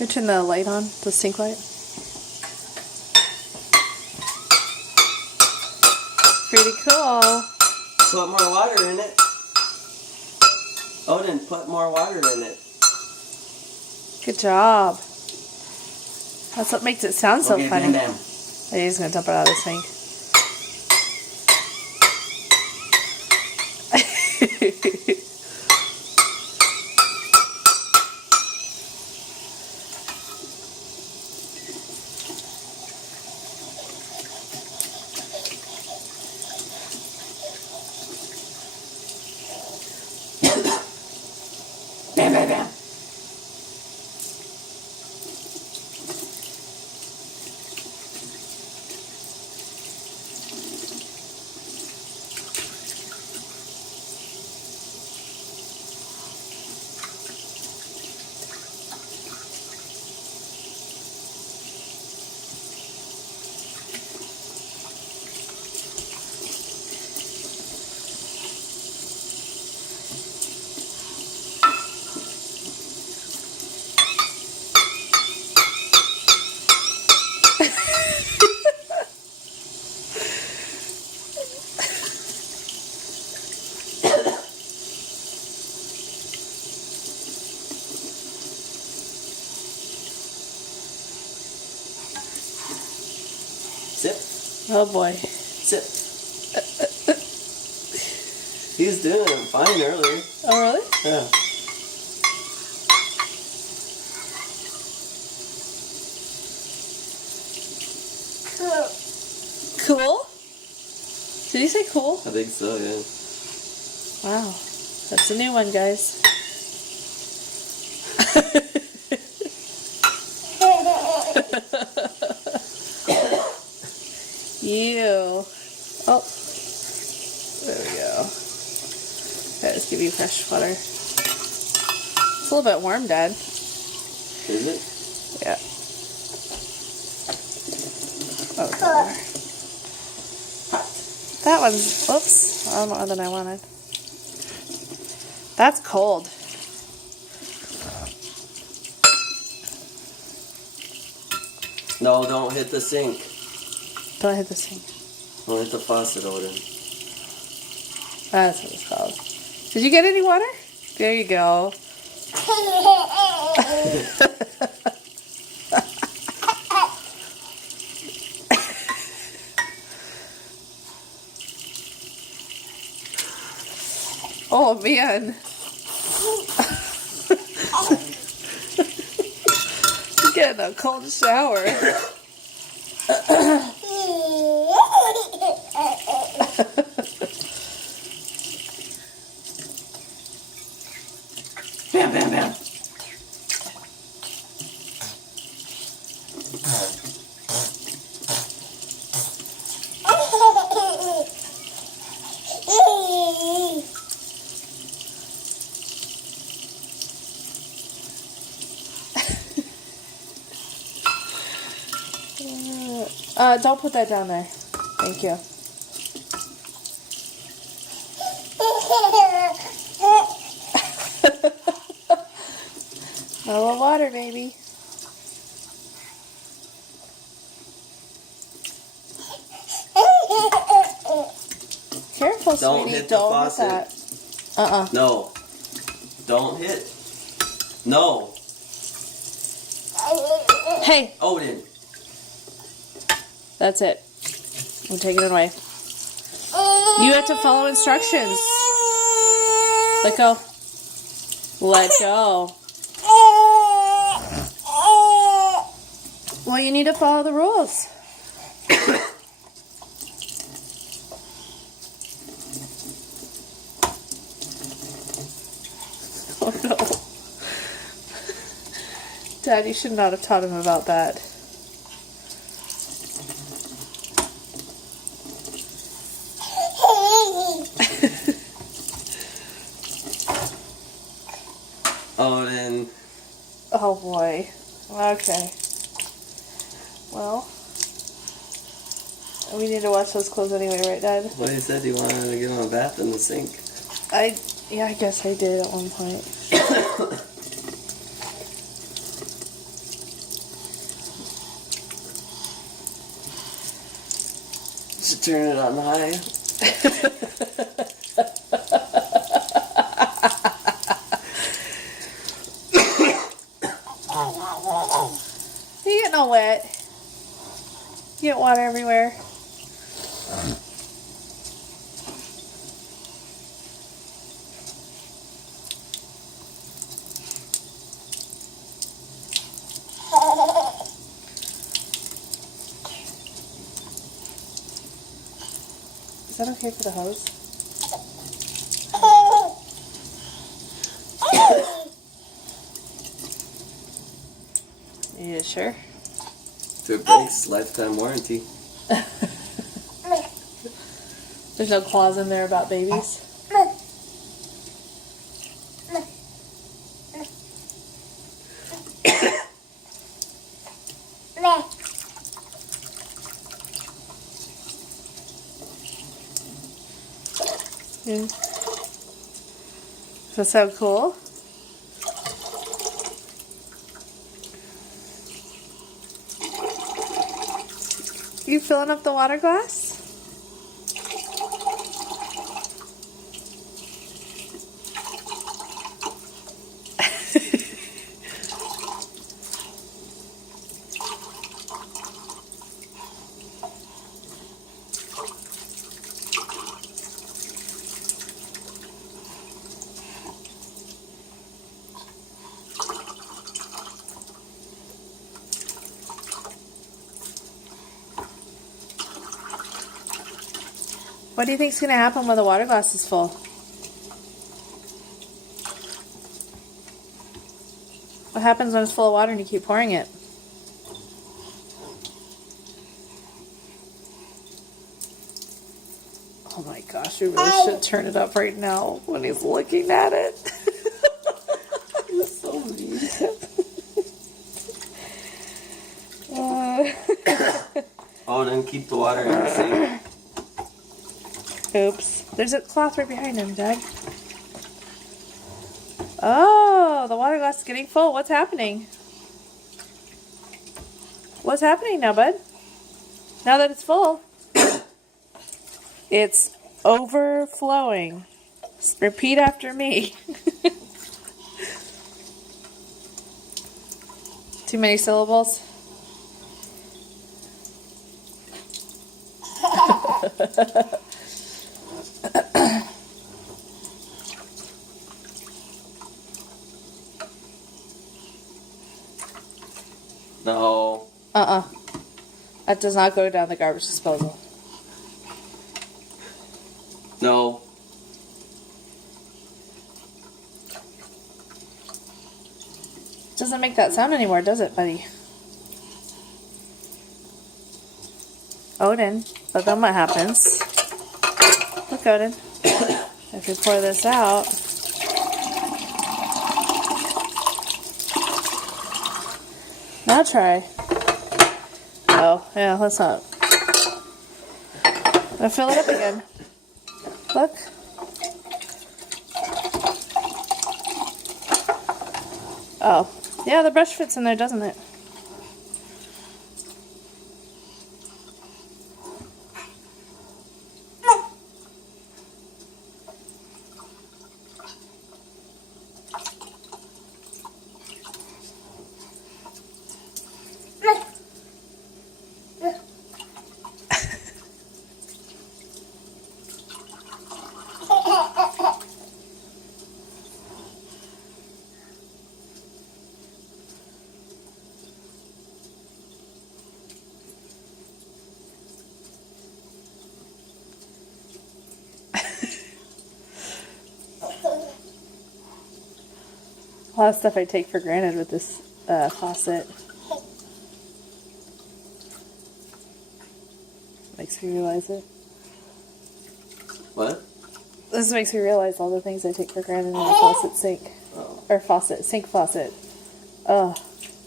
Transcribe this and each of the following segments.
You turn the light on, the sink light. Pretty cool. Put more water in it. Odin, put more water in it. Good job. That's what makes it sound so okay, funny. Bam, bam. Oh, he's gonna dump it out of the sink. Bam, bam, bam. Sip. Oh boy. Sip. He was doing it fine earlier. Oh really? Yeah. Cool? Did he say cool? I think so, yeah. Wow. That's a new one, guys. You. Oh. There we go. Okay, let's give you fresh water. It's a little bit warm, Dad. Is it? Yeah. Oh, there. That one's, whoops, more than I wanted. That's cold. No, don't hit the sink. Don't hit the sink. Don't hit the faucet, Odin. That's what it's called. Did you get any water? There you go. Oh man. You're getting a cold shower. Bam, bam, bam. Don't put that down there. Thank you. A little water, baby. Careful, Don't sweetie. hit the Don't hit faucet. that. No. Don't hit. No. Hey, Odin. that's it. I'm taking it away. You have to follow instructions. Let go. Let go. Well, you need to follow the rules. Oh no. Dad, you should not have taught him about that. Odin. Oh boy. Okay. Well, we need to wash those clothes anyway, right, Dad? Well, you said you wanted to give him a bath in the sink. Yeah, I guess I did at one point. should turn it on high. You getting all wet. You get water everywhere. Is that okay for the hose? You sure? If it breaks, lifetime warranty. There's no clause in there about babies. Yeah. Does that sound cool? You filling up the water glass? What do you think's gonna happen when the water glass is full? What happens when it's full of water and you keep pouring it? Oh my gosh, we really should turn it up right now when he's looking at it. You're so mean. Oh, and then keep the water in the sink. Oops. There's a cloth right behind him, Dad. Oh, the water glass is getting full. What's happening? What's happening now, bud? Now that it's full. It's overflowing. Repeat after me. Too many syllables? No. That does not go down the garbage disposal. No. Doesn't make that sound anymore, does it, buddy? Odin. But then what happens? Look, Odin. If we pour this out... Now try. Oh, yeah, let's not. Now fill it up again. Look. Oh, yeah, the brush fits in there, doesn't it? A lot of stuff I take for granted with this faucet. Makes me realize it. What? This makes me realize all the things I take for granted in the faucet sink. Oh. Or faucet, sink faucet. Oh,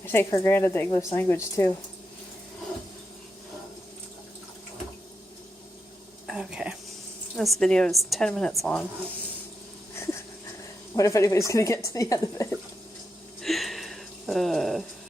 I take for granted the English language too. Okay. This video is 10 minutes long. What if anybody's going to get to the end of it?